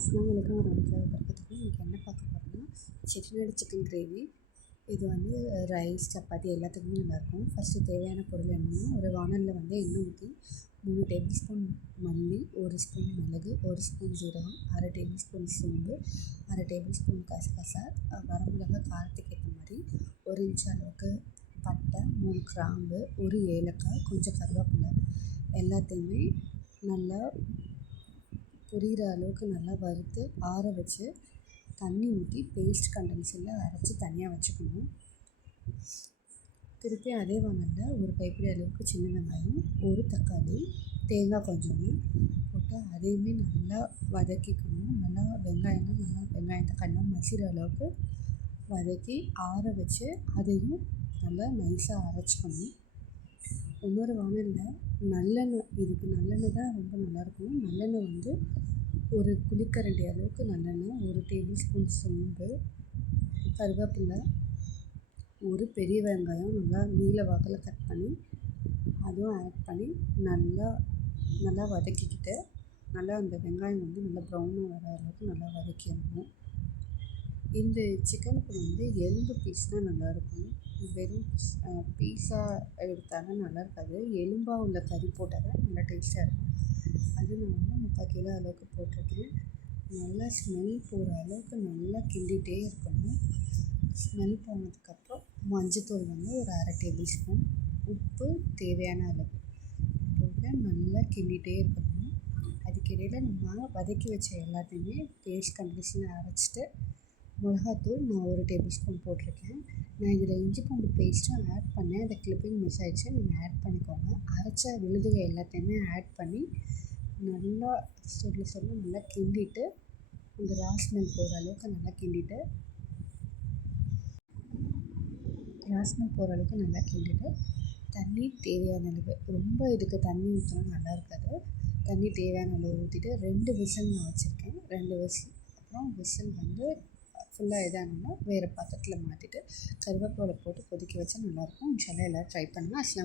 அஸ்ஸலாமு அலைக்கும் வரஹ்மத்துல்லாஹி வபரகாத்துஹு. இன்றைக்கி என்ன பார்க்க போகிறோம்னா செட்டிநாடு சிக்கன் கிரேவி. இது வந்து ரைஸ் சப்பாத்தி எல்லாத்துக்குமே நல்லாயிருக்கும். ஃபஸ்ட்டு தேவையான பொருள் என்னென்னா, ஒரு வானலில் வந்து எண்ணெய் ஊற்றி 3 டேபிள் ஸ்பூன் மல்லி, 1 ஸ்பூன் மிளகு, 1 ஸ்பூன் ஜீரகம், அரை டேபிள் ஸ்பூன் சோம்பு, அரை டேபிள் ஸ்பூன் கசகசா, வரமிளகா காரத்துக்கு ஏற்ற மாதிரி, 1 இன்ச் அளவுக்கு பட்டை, 3 கிராம்பு, 1 ஏலக்காய், கொஞ்சம் கருவேப்பிலை எல்லாத்தையுமே நல்லா பொரியிற அளவுக்கு நல்லா வறுத்து ஆற வச்சு தண்ணி ஊற்றி பேஸ்ட் கண்டென்சரில் அரைச்சி தனியாக வச்சுக்கணும். திருப்பி அதே வானலில் ஒரு கைப்பிடி அளவுக்கு சின்ன வெங்காயம், ஒரு தக்காளி, தேங்காய் கொஞ்சம் போட்டு அதையுமே நல்லா வதக்கிக்கணும். நல்லா வெங்காயம் தக்காளி மசிகிற அளவுக்கு வதக்கி ஆற வச்சு அதையும் நல்லா நைஸாக அரைச்சிக்கணும். இன்னொரு வானலில் நல்லெண்ணெய், இதுக்கு நல்லெண்ணெய் தான் ரொம்ப நல்லாயிருக்கும். நல்லெண்ணெய் வந்து ஒரு குழிக்கரண்டி அளவுக்கு நல்லெண்ணெய், 1 டேபிள் ஸ்பூன் சோம்பு, கருவேப்பிலை, ஒரு பெரிய வெங்காயம் நல்லா நீல வாக்கில் கட் பண்ணி அதுவும் ஆட் பண்ணி நல்லா வதக்கிக்கிட்டு நல்லா அந்த வெங்காயம் வந்து நல்லா ப்ரௌனாக வர அளவுக்கு நல்லா வதக்கிடணும். இந்த சிக்கனுக்கு வந்து எலும்பு பீஸ் தான் நல்லாயிருக்கும். வெறும் பீஸாக எடுத்தாலும் நல்லா இருக்காது. எலும்பாக உள்ள கறி போட்டால் தான் நல்லா டேஸ்ட்டாக இருக்கும். அது நான் வந்து 3/4 கிலோ அளவுக்கு போட்டிருக்கேன். நல்லா ஸ்மெல் போகிற அளவுக்கு நல்லா கிண்டிகிட்டே இருக்கணும். ஸ்மெல் போனதுக்கப்புறம் மஞ்சத்தூள் வந்து ஒரு அரை டேபிள் ஸ்பூன், உப்பு தேவையான அளவு போட்டு நல்லா கிண்டிகிட்டே இருக்கணும். அதுக்கிடையில் நம்ம வதக்கி வச்ச எல்லாத்தையுமே பேஸ்ட் கண்டிஷனில் அரைச்சிட்டு மிளகாத்தூள் நான் 1 டேபிள் ஸ்பூன் போட்டிருக்கேன். நான் இதில் இஞ்சி பூண்டு பேஸ்ட்டும் ஆட் பண்ணேன். அதை கிளிப்பிங் மிஸ் ஆகிடுச்சு, நீங்கள் ஆட் பண்ணிக்கோங்க. அரைச்ச விழுதுகள் எல்லாத்தையுமே ஆட் பண்ணி நல்லா சொல்ல நல்லா கிண்டிட்டு அந்த ரா ஸ்மெல் போகிற அளவுக்கு நல்லா கிண்டிட்டு தண்ணி தேவையான அளவு, ரொம்ப இதுக்கு தண்ணி ஊற்றினா நல்லா இருக்காது. தண்ணி தேவையான அளவு ஊற்றிட்டு 2 விசில் நான் வச்சுருக்கேன். 2 விசில் அப்புறம் விசில் வந்து ஃபுல்லாக இதாகணும்னா வேறு பாத்திரத்தில் மாற்றிட்டு கருவேப்பிலை போட்டு கொதிக்க வச்சா நல்லாயிருக்கும். இன்ஷா அல்லாஹ் எல்லோரும் ட்ரை பண்ணுங்கள். அஸ்ஸலாமு